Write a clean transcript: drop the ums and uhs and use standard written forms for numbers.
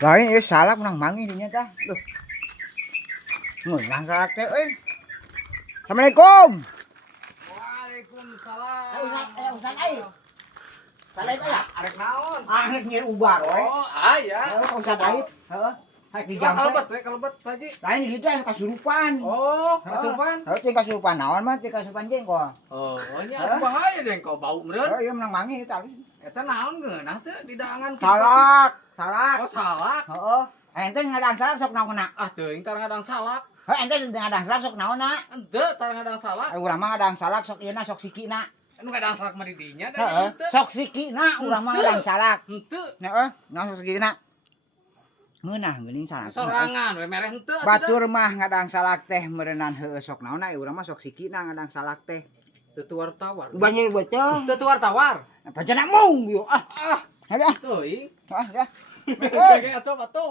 Rồi ini salak nang mangi dinya tah. Loh. Nang salak teh euy. Assalamualaikum. Waalaikumsalam. Ustaz ai. Saleh teh ya? Arek naon? Arek nyer ubar we. Oh, ya. Ustaz Aib. Heeh. Hai di jam. Kalebet we, kalebet Pak Haji. Lain di ditu kasurupan. Oh, kasupan. Heuh cing kasurupan naon mah cing kasurupan jengkol. Oh, nya atuh bahaya deh kau bau meureun. Oh iya menang mangi eta. Eta naon geunah teh di daangan kitu? Salak, salak. Oh, salak. Heeh. Ente ngadang salak sok naonna. Ah, teuing tar ngadang salak. Heuh ente ngadang salak sok naonna. Henteu tar ngadang salak. Urang mah ngadang salak sok ieu sok sikina. Anu ngadang salak mah di dinya da Heeh. henteu. Sok sikina urang mah ngadang salak. Henteu. Heeh, nah sok sikina. Ngeunah geuning salak. Sorangan we mereh henteu atuh. Batur mah ngadang salak teh meureunnan heueuh sok naonna urang mah sok sikina ngadang salak teh. Teu tuwar-tawar. Banyak bocah. Teu tuwar-tawar. Apa cenah mung bieu ah. Ah, Ada. teuing. Ah ya. Oke, atuh atuh.